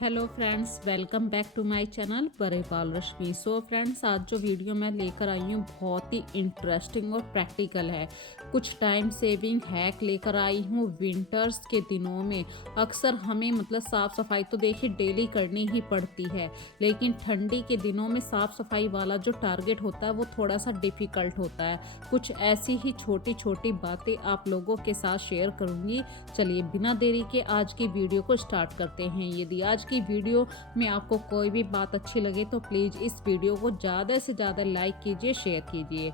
Hello friends, welcome back to my channel Barepal Rashmi. So friends, आज जो video मैं लेकर आई हूँ बहुत ही इंटरेस्टिंग और प्रैक्टिकल है। कुछ टाइम सेविंग हैक लेकर आई हूँ। विंटर्स के दिनों में अक्सर हमें साफ़ सफाई तो देखिए डेली करनी ही पड़ती है, लेकिन ठंडी के दिनों में साफ़ सफाई वाला जो टारगेट होता है वो थोड़ा सा डिफ़िकल्ट होता है। कुछ ऐसी ही छोटी छोटी बातें आप लोगों के साथ शेयर करूँगी। चलिए बिना देरी के आज की वीडियो को स्टार्ट करते हैं। यदि आज की वीडियो में आपको कोई भी बात अच्छी लगे तो प्लीज़ इस वीडियो को ज़्यादा से ज़्यादा लाइक कीजिए, शेयर कीजिए।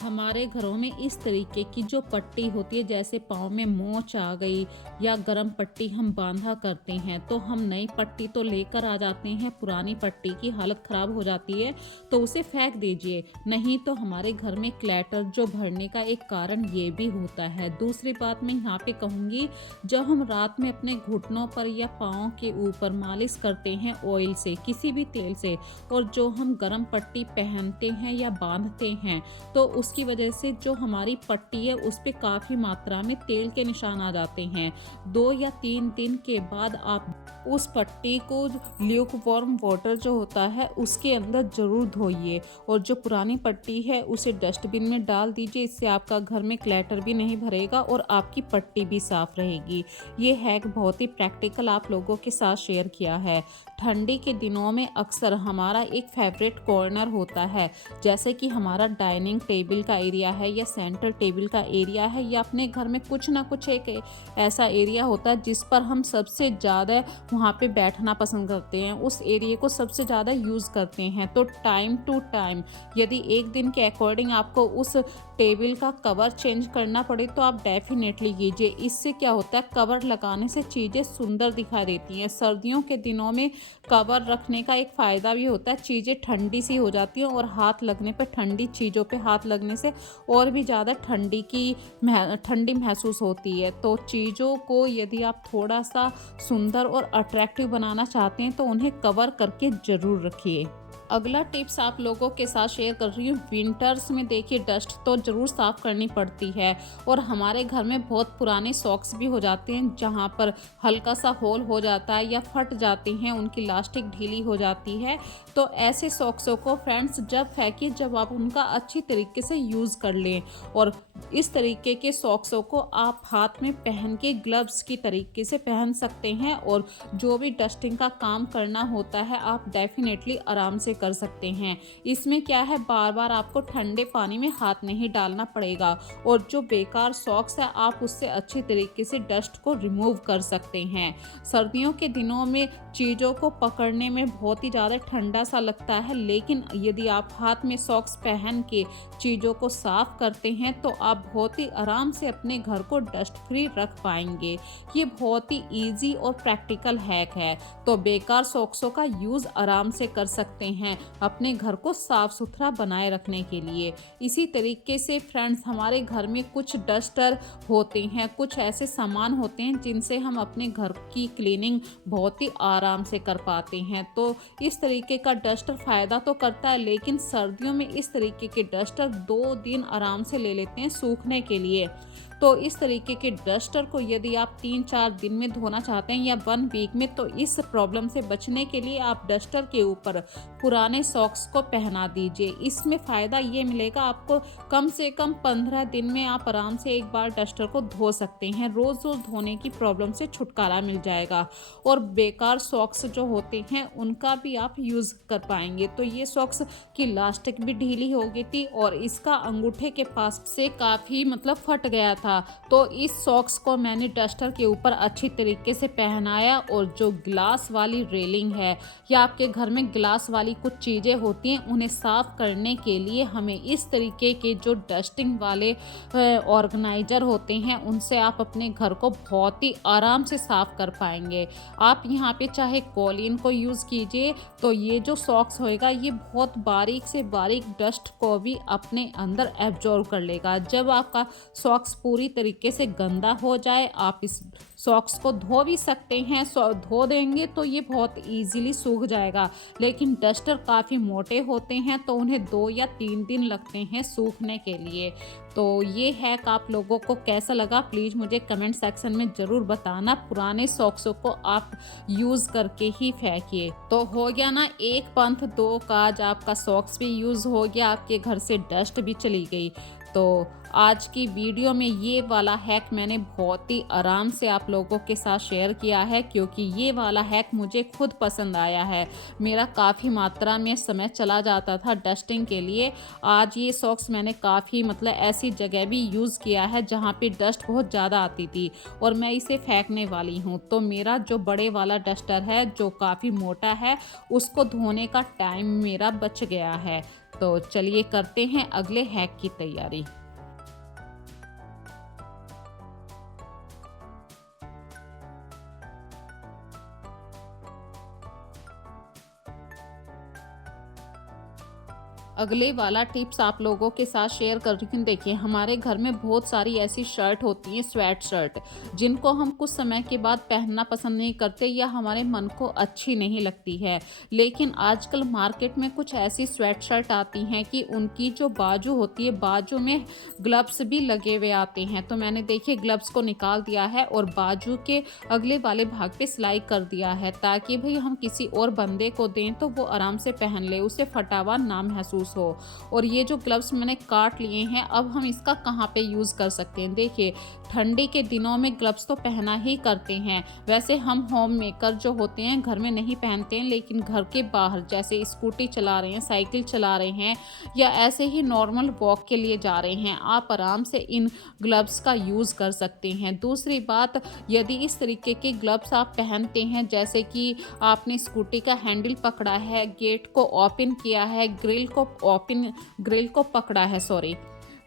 हमारे घरों में इस तरीके की जो पट्टी होती है, जैसे पाँव में मोच आ गई या गरम पट्टी हम बांधा करते हैं, तो हम नई पट्टी तो लेकर आ जाते हैं, पुरानी पट्टी की हालत ख़राब हो जाती है तो उसे फेंक दीजिए। नहीं तो हमारे घर में क्लैटर जो भरने का एक कारण ये भी होता है। दूसरी बात मैं यहाँ पे कहूँगी, जब हम रात में अपने घुटनों पर या पाँव के ऊपर मालिश करते हैं ऑयल से, किसी भी तेल से, और जो हम गरम पट्टी पहनते हैं या बांधते हैं, तो उसकी वजह से जो हमारी पट्टी है उस पे काफ़ी मात्रा में तेल के निशान आ जाते हैं। 2 या 3 दिन के बाद आप उस पट्टी को ल्यूक वार्म वाटर जो होता है उसके अंदर ज़रूर धोइए, और जो पुरानी पट्टी है उसे डस्टबिन में डाल दीजिए। इससे आपका घर में क्लैटर भी नहीं भरेगा और आपकी पट्टी भी साफ रहेगी। ये हैक बहुत ही प्रैक्टिकल आप लोगों के साथ शेयर किया है। ठंडी के दिनों में अक्सर हमारा एक फेवरेट कॉर्नर होता है, जैसे कि हमारा डाइनिंग टेबल का एरिया है या सेंटर टेबल का एरिया है, या अपने घर में कुछ ना कुछ एक ऐसा एरिया होता है जिस पर हम सबसे ज़्यादा वहाँ पे बैठना पसंद करते हैं, उस एरिया को सबसे ज़्यादा यूज़ करते हैं। तो टाइम टू टाइम यदि एक दिन के अकॉर्डिंग आपको उस टेबल का कवर चेंज करना पड़े तो आप डेफिनेटली कीजिए। इससे क्या होता है, कवर लगाने से चीज़ें सुंदर दिखाई देती हैं। सर्दियों के दिनों में कवर रखने का एक फ़ायदा भी होता है, चीज़ें ठंडी सी हो जाती हैं और हाथ लगने पर, ठंडी चीज़ों पे हाथ लगने से और भी ज़्यादा ठंडी महसूस होती है। तो चीज़ों को यदि आप थोड़ा सा सुंदर और अट्रैक्टिव बनाना चाहते हैं तो उन्हें कवर करके ज़रूर रखिए। अगला टिप्स आप लोगों के साथ शेयर कर रही हूँ। विंटर्स में देखिए डस्ट तो ज़रूर साफ़ करनी पड़ती है, और हमारे घर में बहुत पुराने सॉक्स भी हो जाते हैं जहाँ पर हल्का सा होल हो जाता है या फट जाती हैं, उनकी लास्टिक ढीली हो जाती है। तो ऐसे सॉक्सों को फ्रेंड्स जब फेंकिए जब आप उनका अच्छी तरीके से यूज़ कर लें, और इस तरीके के सॉक्सों को आप हाथ में पहन के ग्लव्स की तरीके से पहन सकते हैं, और जो भी डस्टिंग का काम करना होता है आप डेफिनेटली आराम से कर सकते हैं। इसमें क्या है, बार बार आपको ठंडे पानी में हाथ नहीं डालना पड़ेगा, और जो बेकार सॉक्स है आप उससे अच्छी तरीके से डस्ट को रिमूव कर सकते हैं। सर्दियों के दिनों में चीज़ों को पकड़ने में बहुत ही ज़्यादा ठंडा सा लगता है, लेकिन यदि आप हाथ में सॉक्स पहन के चीज़ों को साफ करते हैं तो आप बहुत ही आराम से अपने घर को डस्ट फ्री रख पाएंगे। ये बहुत ही ईजी और प्रैक्टिकल हैक है। तो बेकार सॉक्सों का यूज़ आराम से कर सकते हैं अपने घर को साफ सुथरा बनाए रखने के लिए। इसी तरीके से फ्रेंड्स, हमारे घर में कुछ डस्टर होते हैं, कुछ ऐसे सामान होते हैं जिनसे हम अपने घर की क्लीनिंग बहुत ही आराम से कर पाते हैं। तो इस तरीके का डस्टर फ़ायदा तो करता है, लेकिन सर्दियों में इस तरीके के डस्टर 2 दिन आराम से ले लेते हैं सूखने के लिए। तो इस तरीके के डस्टर को यदि आप 3-4 दिन में धोना चाहते हैं या 1 वीक में, तो इस प्रॉब्लम से बचने के लिए आप डस्टर के ऊपर पुराने सॉक्स को पहना दीजिए। इसमें फ़ायदा ये मिलेगा आपको, कम से कम 15 दिन में आप आराम से एक बार डस्टर को धो सकते हैं। रोज़ रोज़ धोने की प्रॉब्लम से छुटकारा मिल जाएगा, और बेकार सॉक्स जो होते हैं उनका भी आप यूज़ कर पाएंगे। तो ये सॉक्स की लास्टिक भी ढीली हो गई थी और इसका अंगूठे के पास से काफ़ी फट गया था। तो इस सॉक्स को मैंने डस्टर के ऊपर अच्छी तरीके से पहनाया, और जो ग्लास वाली रेलिंग है या आपके घर में ग्लास वाली कुछ चीज़ें होती हैं उन्हें साफ़ करने के लिए हमें इस तरीके के जो डस्टिंग वाले ऑर्गेनाइज़र होते हैं उनसे आप अपने घर को बहुत ही आराम से साफ़ कर पाएंगे। आप यहाँ पे चाहे कॉलिन को यूज़ कीजिए, तो ये जो सॉक्स होएगा ये बहुत बारीक से बारीक डस्ट को भी अपने अंदर एब्जॉर्ब कर लेगा। जब आपका सॉक्स पूरी पूरी तरीके से गंदा हो जाए, आप इस सॉक्स को धो भी सकते हैं। धो देंगे तो ये बहुत ईज़िली सूख जाएगा, लेकिन डस्टर काफ़ी मोटे होते हैं तो उन्हें 2 या 3 दिन लगते हैं सूखने के लिए। तो ये हैक आप लोगों को कैसा लगा प्लीज़ मुझे कमेंट सेक्शन में ज़रूर बताना। पुराने सॉक्सों को आप यूज़ करके ही फेंकिए। तो हो गया ना, एक पंथ दो काज, आपका सॉक्स भी यूज़ हो गया, आपके घर से डस्ट भी चली गई। तो आज की वीडियो में ये वाला हैक मैंने बहुत ही आराम से आप लोगों के साथ शेयर किया है, क्योंकि ये वाला हैक मुझे खुद पसंद आया है। मेरा काफ़ी मात्रा में समय चला जाता था डस्टिंग के लिए। आज ये सॉक्स मैंने काफ़ी मतलब ऐसी जगह भी यूज़ किया है जहाँ पे डस्ट बहुत ज़्यादा आती थी, और मैं इसे फेंकने वाली हूँ। तो मेरा जो बड़े वाला डस्टर है जो काफ़ी मोटा है, उसको धोने का टाइम मेरा बच गया है। तो चलिए करते हैं अगले हैक की तैयारी। अगले वाला टिप्स आप लोगों के साथ शेयर कर रही हूँ। देखिए, हमारे घर में बहुत सारी ऐसी शर्ट होती हैं, स्वेट शर्ट, जिनको हम कुछ समय के बाद पहनना पसंद नहीं करते या हमारे मन को अच्छी नहीं लगती है। लेकिन आजकल मार्केट में कुछ ऐसी स्वेट शर्ट आती हैं कि उनकी जो बाजू होती है, बाजू में ग्लव्स भी लगे हुए आते हैं। तो मैंने देखिए ग्लव्स को निकाल दिया है और बाजू के अगले वाले भाग पे सिलाई कर दिया है, ताकि भाई हम किसी और बंदे को दें तो वो आराम से पहन ले, उसे फटा हुआ ना महसूस हो। और ये जो ग्लव्स मैंने काट लिए हैं, अब हम इसका कहाँ पे यूज़ कर सकते हैं। देखिए, ठंडी के दिनों में ग्लव्स तो पहना ही करते हैं। वैसे हम होम मेकर जो होते हैं घर में नहीं पहनते हैं, लेकिन घर के बाहर जैसे स्कूटी चला रहे हैं, साइकिल चला रहे हैं, या ऐसे ही नॉर्मल वॉक के लिए जा रहे हैं, आप आराम से इन ग्लव्स का यूज़ कर सकते हैं। दूसरी बात, यदि इस तरीके के ग्लव्स आप पहनते हैं, जैसे कि आपने स्कूटी का हैंडल पकड़ा है, गेट को ओपन किया है, ग्रिल को पकड़ा है, सॉरी,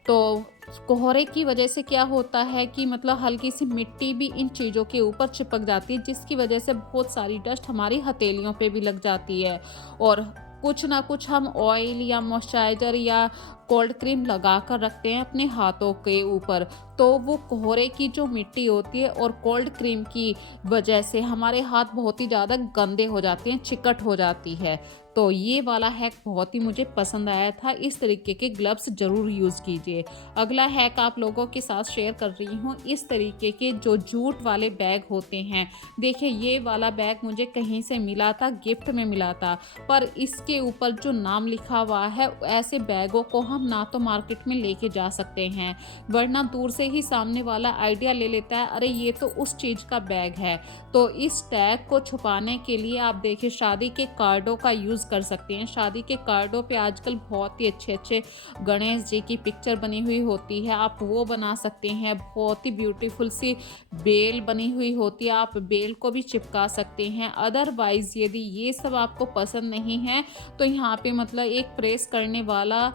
तो कोहरे की वजह से क्या होता है कि मतलब हल्की सी मिट्टी भी इन चीज़ों के ऊपर चिपक जाती है, जिसकी वजह से बहुत सारी डस्ट हमारी हथेलियों पे भी लग जाती है। और कुछ ना कुछ हम ऑयल या मॉइस्चराइज़र या कोल्ड क्रीम लगा कर रखते हैं अपने हाथों के ऊपर, तो वो कोहरे की जो मिट्टी होती है और कोल्ड क्रीम की वजह से हमारे हाथ बहुत ही ज़्यादा गंदे हो जाते हैं, चिकट हो जाती है। तो ये वाला हैक बहुत ही मुझे पसंद आया था। इस तरीके के ग्लव्स ज़रूर यूज़ कीजिए। अगला हैक आप लोगों के साथ शेयर कर रही हूँ, इस तरीके के जो जूट वाले बैग होते हैं। देखिए, ये वाला बैग मुझे कहीं से मिला था, गिफ्ट में मिला था, पर इसके ऊपर जो नाम लिखा हुआ है, ऐसे बैगों को हम ना तो मार्केट में लेके जा सकते हैं, वरना दूर से ही सामने वाला आइडिया ले लेता है, अरे ये तो उस चीज़ का बैग है। तो इस टैग को छुपाने के लिए आप देखिए शादी के कार्डों का यूज़ कर सकते हैं। शादी के कार्डों पे आजकल बहुत ही अच्छे अच्छे गणेश जी की पिक्चर बनी हुई होती है, आप वो बना सकते हैं। बहुत ही ब्यूटीफुल सी बेल बनी हुई होती है, आप बेल को भी चिपका सकते हैं। अदरवाइज़ यदि ये सब आपको पसंद नहीं है, तो यहाँ पे मतलब एक प्रेस करने वाला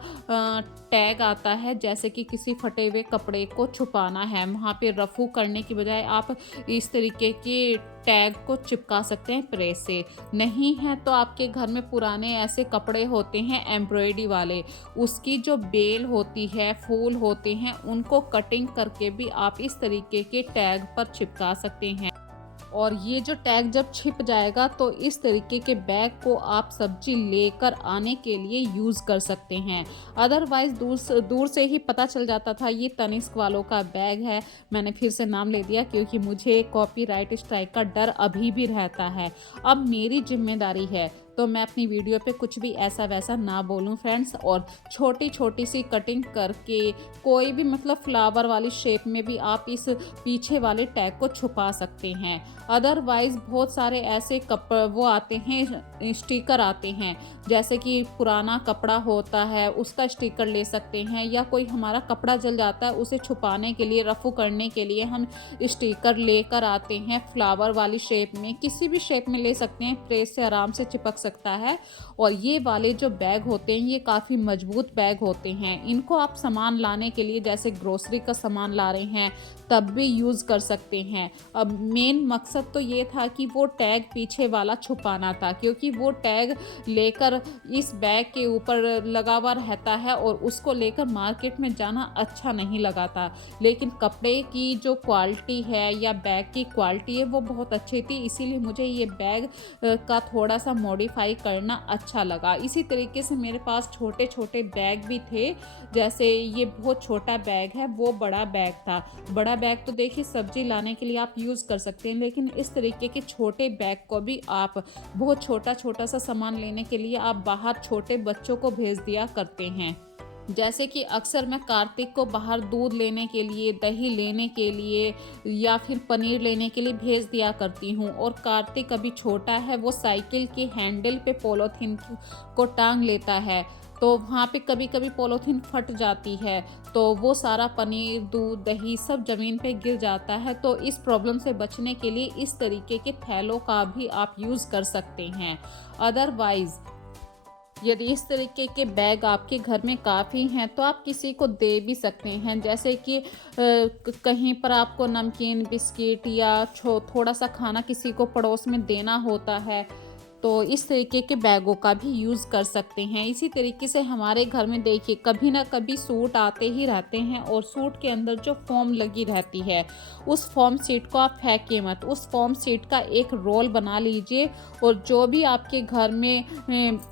टैग आता है, जैसे कि किसी फटे हुए कपड़े को छुपाना है, वहाँ पे रफू करने की बजाय आप इस तरीके के टैग को चिपका सकते हैं प्रेस से। नहीं है तो आपके घर में पुराने ऐसे कपड़े होते हैं एम्ब्रॉयडरी वाले, उसकी जो बेल होती है, फूल होते हैं, उनको कटिंग करके भी आप इस तरीके के टैग पर चिपका सकते हैं। और ये जो टैग जब छिप जाएगा तो इस तरीके के बैग को आप सब्जी लेकर आने के लिए यूज़ कर सकते हैं। अदरवाइज़ दूर से ही पता चल जाता था ये तनिष्क वालों का बैग है। मैंने फिर से नाम ले दिया क्योंकि मुझे कॉपीराइट स्ट्राइक का डर अभी भी रहता है। अब मेरी जिम्मेदारी है तो मैं अपनी वीडियो पे कुछ भी ऐसा वैसा ना बोलूं फ्रेंड्स, और छोटी छोटी सी कटिंग करके कोई भी मतलब फ्लावर वाली शेप में भी आप इस पीछे वाले टैग को छुपा सकते हैं। अदरवाइज़ बहुत सारे ऐसे वो आते हैं, स्टिकर आते हैं, जैसे कि पुराना कपड़ा होता है उसका स्टिकर ले सकते हैं, या कोई हमारा कपड़ा जल जाता है उसे छुपाने के लिए, रफू करने के लिए हम स्टिकर लेकर आते हैं फ्लावर वाली शेप में, किसी भी शेप में ले सकते हैं, प्रेस से आराम से चिपक सकते सकता है। और ये वाले जो बैग होते हैं ये काफ़ी मजबूत बैग होते हैं। इनको आप सामान लाने के लिए जैसे ग्रोसरी का सामान ला रहे हैं तब भी यूज़ कर सकते हैं। अब मेन मकसद तो ये था कि वो टैग पीछे वाला छुपाना था, क्योंकि वो टैग लेकर इस बैग के ऊपर लगा हुआ रहता है और उसको लेकर मार्केट में जाना अच्छा नहीं लगा था। लेकिन कपड़े की जो क्वालिटी है या बैग की क्वालिटी है वो बहुत अच्छी थी, इसीलिए मुझे ये बैग का थोड़ा सा मॉडिफाई करना अच्छा लगा। इसी तरीके से मेरे पास छोटे छोटे बैग भी थे, जैसे ये बहुत छोटा बैग है, वो बड़ा बैग था। बड़ा बैग तो देखिए सब्जी लाने के लिए आप यूज़ कर सकते हैं, लेकिन इस तरीके के छोटे बैग को भी आप बहुत छोटा छोटा सा सामान लेने के लिए आप बाहर छोटे बच्चों को भेज दिया करते हैं। जैसे कि अक्सर मैं कार्तिक को बाहर दूध लेने के लिए, दही लेने के लिए या फिर पनीर लेने के लिए भेज दिया करती हूँ। और कार्तिक अभी छोटा है, वो साइकिल के हैंडल पे पॉलीथीन को टांग लेता है, तो वहाँ पे कभी कभी पॉलीथीन फट जाती है, तो वो सारा पनीर, दूध, दही सब ज़मीन पे गिर जाता है। तो इस प्रॉब्लम से बचने के लिए इस तरीके के थैलों का भी आप यूज़ कर सकते हैं। अदरवाइज़ यदि इस तरीके के बैग आपके घर में काफ़ी हैं तो आप किसी को दे भी सकते हैं। जैसे कि कहीं पर आपको नमकीन, बिस्किट या थोड़ा सा खाना किसी को पड़ोस में देना होता है, तो इस तरीके के बैगों का भी यूज़ कर सकते हैं। इसी तरीके से हमारे घर में देखिए कभी ना कभी सूट आते ही रहते हैं, और सूट के अंदर जो फोम लगी रहती है उस फोम सीट को आप फेंकिए मत, उस फोम सीट का एक रोल बना लीजिए। और जो भी आपके घर में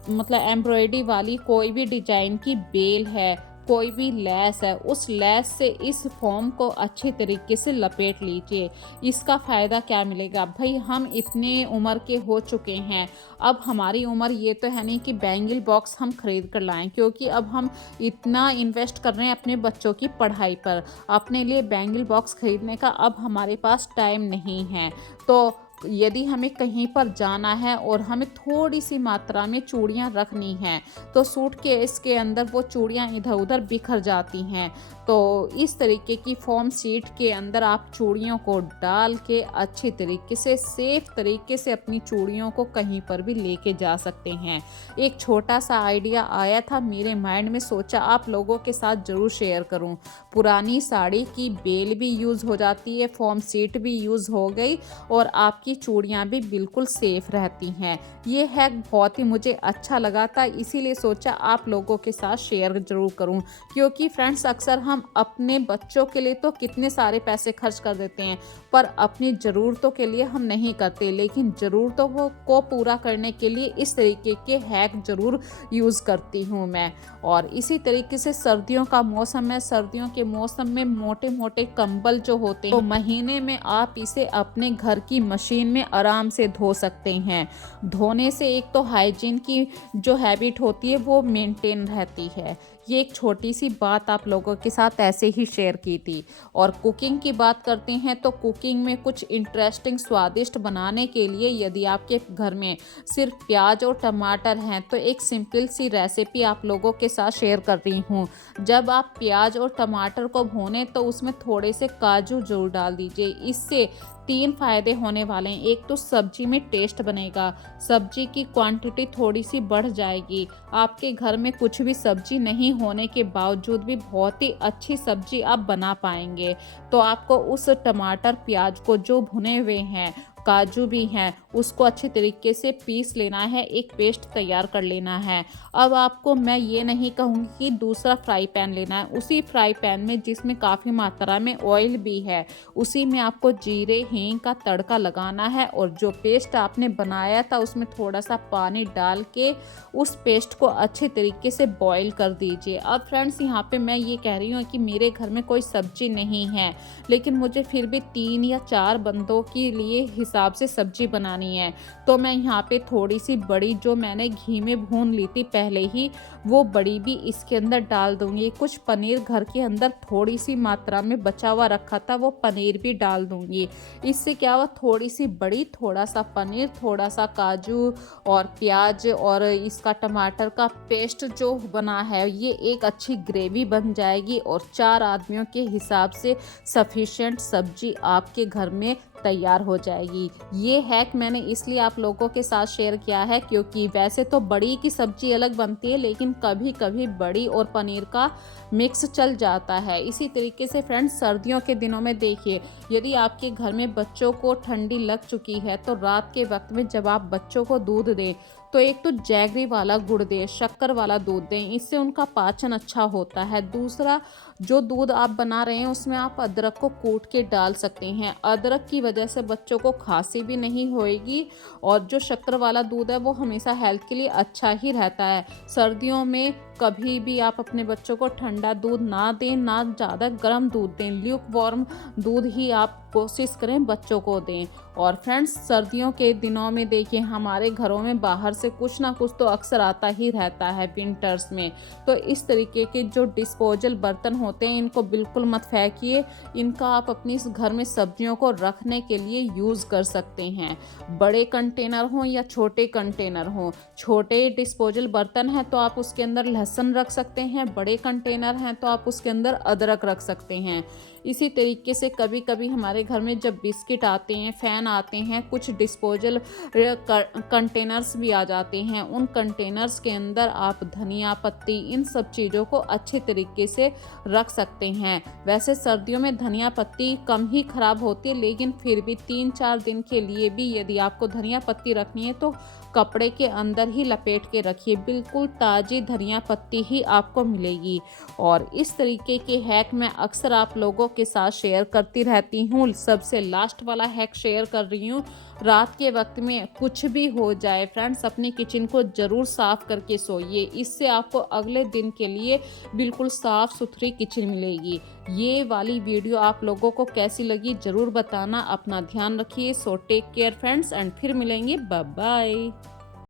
मतलब एम्ब्रॉयडरी वाली कोई भी डिजाइन की बेल है, कोई भी लैस है, उस लैस से इस फॉर्म को अच्छी तरीके से लपेट लीजिए। इसका फ़ायदा क्या मिलेगा भाई, हम इतने उम्र के हो चुके हैं, अब हमारी उम्र ये तो है नहीं कि बैंगल बॉक्स हम खरीद कर लाएं, क्योंकि अब हम इतना इन्वेस्ट कर रहे हैं अपने बच्चों की पढ़ाई पर, अपने लिए बैंगल बॉक्स खरीदने का अब हमारे पास टाइम नहीं है। तो यदि हमें कहीं पर जाना है और हमें थोड़ी सी मात्रा में चूड़ियाँ रखनी हैं, तो सूटकेस के अंदर वो चूड़ियाँ इधर उधर बिखर जाती हैं। तो इस तरीके की फोम सीट के अंदर आप चूड़ियों को डाल के अच्छी तरीके से सेफ तरीके से अपनी चूड़ियों को कहीं पर भी लेके जा सकते हैं। एक छोटा सा आइडिया आया था मेरे माइंड में, सोचा आप लोगों के साथ ज़रूर शेयर करूं। पुरानी साड़ी की बेल भी यूज़ हो जाती है, फोम सीट भी यूज़ हो गई और आपकी चूड़ियाँ भी बिल्कुल सेफ रहती हैं। ये हैक बहुत ही मुझे अच्छा लगा था, इसीलिए सोचा आप लोगों के साथ शेयर ज़रूर करूं। क्योंकि फ्रेंड्स अक्सर हम अपने बच्चों के लिए तो कितने सारे पैसे खर्च कर देते हैं, पर अपनी ज़रूरतों के लिए हम नहीं करते, लेकिन ज़रूरतों को पूरा करने के लिए इस तरीके के हैक ज़रूर यूज़ करती हूँ मैं। और इसी तरीके से सर्दियों का मौसम है, सर्दियों के मौसम में मोटे मोटे कंबल जो होते हैं, तो महीने में आप इसे अपने घर की मशीन में आराम से धो सकते हैं। धोने से एक तो हाइजीन की जो हैबिट होती है वो मेंटेन रहती है। ये एक छोटी सी बात आप लोगों के साथ ऐसे ही शेयर की थी। और कुकिंग की बात करते हैं तो कुकिंग में कुछ इंटरेस्टिंग स्वादिष्ट बनाने के लिए यदि आपके घर में सिर्फ प्याज और टमाटर हैं, तो एक सिंपल सी रेसिपी आप लोगों के साथ शेयर कर रही हूँ। जब आप प्याज और टमाटर को भूनें तो उसमें थोड़े से काजू जरूर डाल दीजिए। इससे 3 फ़ायदे होने वाले हैं। एक तो सब्जी में टेस्ट बनेगा, सब्जी की क्वांटिटी थोड़ी सी बढ़ जाएगी, आपके घर में कुछ भी सब्जी नहीं होने के बावजूद भी बहुत ही अच्छी सब्जी आप बना पाएंगे। तो आपको उस टमाटर प्याज को जो भुने हुए हैं, काजू भी हैं, उसको अच्छे तरीके से पीस लेना है, एक पेस्ट तैयार कर लेना है। अब आपको मैं ये नहीं कहूँगी कि दूसरा फ्राई पैन लेना है, उसी फ्राई पैन में जिसमें काफ़ी मात्रा में ऑयल भी है, उसी में आपको जीरे हींग का तड़का लगाना है। और जो पेस्ट आपने बनाया था उसमें थोड़ा सा पानी डाल के उस पेस्ट को अच्छे तरीके से बॉईल कर दीजिए। अब फ्रेंड्स यहाँ पे मैं ये कह रही हूँ कि मेरे घर में कोई सब्जी नहीं है, लेकिन मुझे फिर भी 3 या 4 बंदों के लिए हिसाब से सब्जी बनानी है, तो मैं यहाँ पे थोड़ी सी बड़ी जो मैंने घी में भून ली थी पहले ही, वो बड़ी भी इसके अंदर डाल दूंगी। कुछ पनीर घर के अंदर थोड़ी सी मात्रा में बचा हुआ रखा था, वो पनीर भी डाल दूंगी। इससे क्या हुआ, थोड़ी सी बड़ी, थोड़ा सा पनीर, थोड़ा सा काजू और प्याज और इसका टमाटर का पेस्ट जो बना है, ये एक अच्छी ग्रेवी बन जाएगी और 4 आदमियों के हिसाब से सफिशिएंट सब्जी आपके घर में तैयार हो जाएगी। ये हैक मैंने इसलिए आप लोगों के साथ शेयर किया है क्योंकि वैसे तो बड़ी की सब्जी अलग बनती है, लेकिन कभी कभी बड़ी और पनीर का मिक्स चल जाता है। इसी तरीके से फ्रेंड्स, सर्दियों के दिनों में देखिए, यदि आपके घर में बच्चों को ठंडी लग चुकी है तो रात के वक्त में जब आप बच्चों को दूध दें तो एक तो जैगरी वाला गुड़ दें, शक्कर वाला दूध दें, इससे उनका पाचन अच्छा होता है। दूसरा, जो दूध आप बना रहे हैं उसमें आप अदरक को कूट के डाल सकते हैं। अदरक की वजह से बच्चों को खांसी भी नहीं होएगी और जो शक्कर वाला दूध है वो हमेशा हेल्थ के लिए अच्छा ही रहता है। सर्दियों में कभी भी आप अपने बच्चों को ठंडा दूध ना दें, ना ज़्यादा गर्म दूध दें, ल्यूक वार्म दूध ही आप कोशिश करें बच्चों को दें। और फ्रेंड्स, सर्दियों के दिनों में देखिए, हमारे घरों में बाहर से कुछ ना कुछ तो अक्सर आता ही रहता है विंटर्स में। तो इस तरीके के जो डिस्पोजल बर्तन होते हैं इनको बिल्कुल मत फेंकिए, इनका आप अपनी इस घर में सब्जियों को रखने के लिए यूज़ कर सकते हैं। बड़े कंटेनर हों या छोटे कंटेनर हों, छोटे डिस्पोजल बर्तन हैं तो आप उसके अंदर लहसुन रख सकते हैं, बड़े कंटेनर हैं तो आप उसके अंदर अदरक रख सकते हैं। इसी तरीके से कभी कभी हमारे घर में जब बिस्किट आते हैं, फ़ैन आते हैं, कुछ डिस्पोजल कंटेनर्स भी आ जाते हैं, उन कंटेनर्स के अंदर आप धनिया पत्ती इन सब चीज़ों को अच्छे तरीके से रख सकते हैं। वैसे सर्दियों में धनिया पत्ती कम ही ख़राब होती है, लेकिन फिर भी 3-4 दिन के लिए भी यदि आपको धनिया पत्ती रखनी है तो कपड़े के अंदर ही लपेट के रखिए, बिल्कुल ताज़ी धनिया पत्ती ही आपको मिलेगी। और इस तरीके के हैक मैं अक्सर आप लोगों के साथ शेयर करती रहती हूँ। सबसे लास्ट वाला हैक शेयर कर रही हूँ। रात के वक्त में कुछ भी हो जाए फ्रेंड्स, अपनी किचन को ज़रूर साफ़ करके सोइए, इससे आपको अगले दिन के लिए बिल्कुल साफ़ सुथरी किचन मिलेगी। ये वाली वीडियो आप लोगों को कैसी लगी ज़रूर बताना। अपना ध्यान रखिए। So take care friends and फिर मिलेंगे। Bye bye.